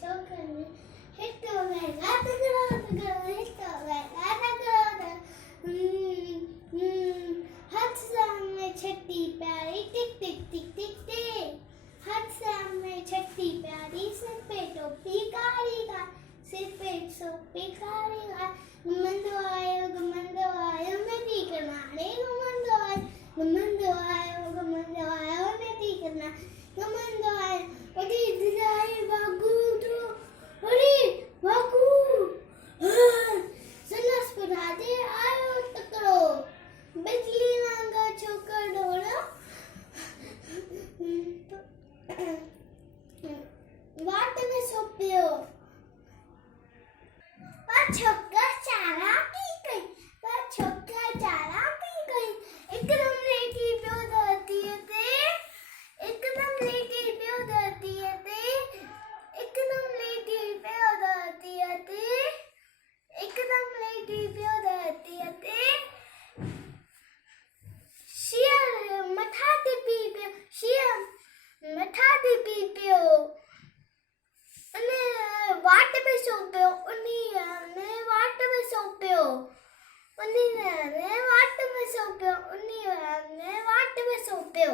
chocolate. Hit the red, got the girl, hit the red, got the girl. हाथ सामने छठी प्यारी टिक टिक टिक टिक टिक. हाथ सामने छठी प्यारी सिर पे टोपी काली का, सिर पे टोपी काली का. गुमंदो आयो मेरी करनाने गुमंदो आयो मेरी करना गुमंदो आयो ओडी दिलाई बागू तो ओडी बागू सनस पुरा दे आयो तकरो बिजली मांगा छोकर डोरा वाट में सोपियो छोकर चारा पी गई. छोकर चारा पी गई. एकदम लेटी प्यो धरती थे, एकदम लेटी प्यो धरती थे, एकदम लेटी प्यो धरती थे, एकदम लेटी प्यो धरती थे. शियर मथा दे पी प्यो, शियर मथा दे पी प्यो. वाट में सोपियो ने वाट में सोपियो ने वाट में सोपियो ने वाट में सोपियो.